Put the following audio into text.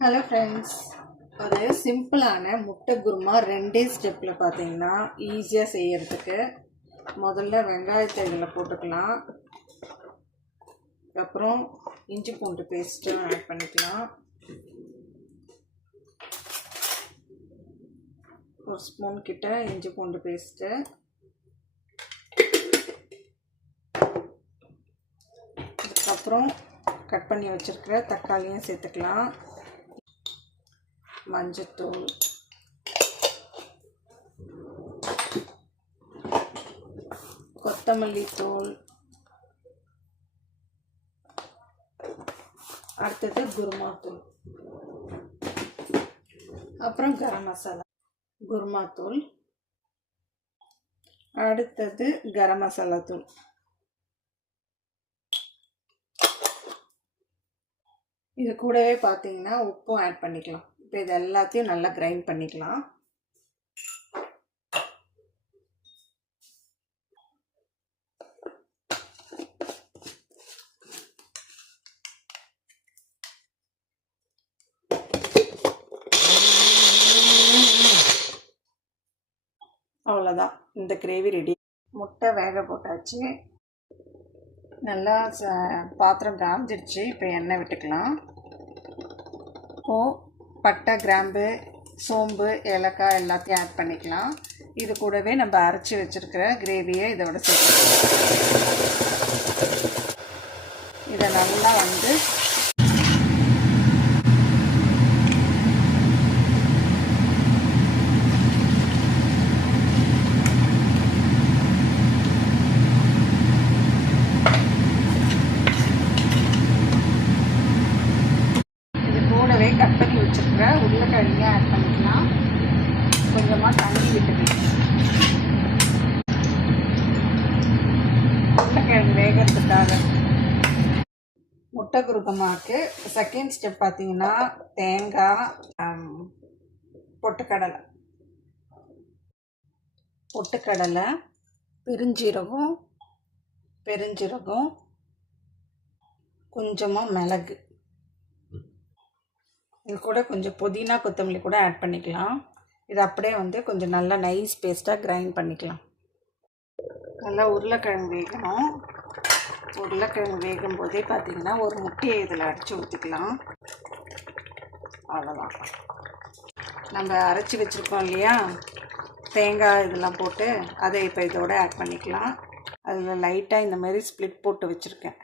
Hello friends, ஒரு சிம்பிளான முட்டை குருமா 2 ஸ்டெப்பில் பார்த்தீங்கன்னா ஈஸியாக செய்யறதுக்கு. முதல்ல வெங்காயத்தை இதில் போட்டுக்கலாம். அப்புறம் இஞ்சி பூண்டு பேஸ்ட்டும் ஆட் பண்ணிக்கலாம். ஒரு ஸ்பூன் கிட்ட இஞ்சி பூண்டு பேஸ்ட்டு, அதுக்கப்புறம் கட் பண்ணி வச்சுருக்கிற தக்காளியும் சேர்த்துக்கலாம். மஞ்சத்தூள், கொத்தமல்லி தூள், அடுத்தது குருமா தூள், அப்புறம் கரம் மசாலா. குருமா தூள், அடுத்தது கரம் மசாலா தூள். இது கூடவே பார்த்தீங்கன்னா உப்பும் ஆட் பண்ணிக்கலாம். இப்போ இது எல்லாத்தையும் நல்லா கிரைண்ட் பண்ணிக்கலாம். அவ்வளோதான், இந்த கிரேவி ரெடி. முட்டை வேக போட்டாச்சு, நல்லா பாத்திரம் காஞ்சிடுச்சு. இப்போ எண்ணெய் விட்டுக்கலாம். இப்போது பட்டை, கிராம்பு, சோம்பு, ஏலக்காய் எல்லாத்தையும் ஆட் பண்ணிக்கலாம். இது கூடவே நம்ம அரைச்சி வச்சுருக்கிற கிரேவியை இதோட சேர்த்துக்கலாம். இதை நல்லா கட் பண்ணி வச்சுருக்கிற உருளைக்கிழங்கு ஆட் பண்ணிக்கலாம். கொஞ்சமாக தண்ணி விட்டுக்கலாம். உருளைக்கிழங்கு வேகிறதுக்காக. முட்டை குருமாவுக்கு செகண்ட் ஸ்டெப் பார்த்தீங்கன்னா தேங்காய், பொட்டுக்கடலை, பெருஞ்சீரகம், கொஞ்சமாக மிளகு, இது கூட கொஞ்சம் புதினா, கொத்தமல்லி கூட ஆட் பண்ணிக்கலாம். இது அப்படியே கொஞ்சம் நல்லா நைஸ் பேஸ்ட்டாக கிரைண்ட் பண்ணிக்கலாம். நல்லா உருளைக்கிழங்கு வேகணும். உருளைக்கிழங்கு வேகும் போதே பார்த்திங்கன்னா ஒரு முட்டையை இதில் அடித்து ஊற்றிக்கலாம். அவ்வளோதான். நம்ம அரைச்சி வச்சுருக்கோம் இல்லையா தேங்காய், இதெல்லாம் போட்டு அதை இப்போ இதோட ஆட் பண்ணிக்கலாம். அதில் லைட்டாக இந்த மாதிரி ஸ்ப்ளிட் போட்டு வச்சுருக்கேன்.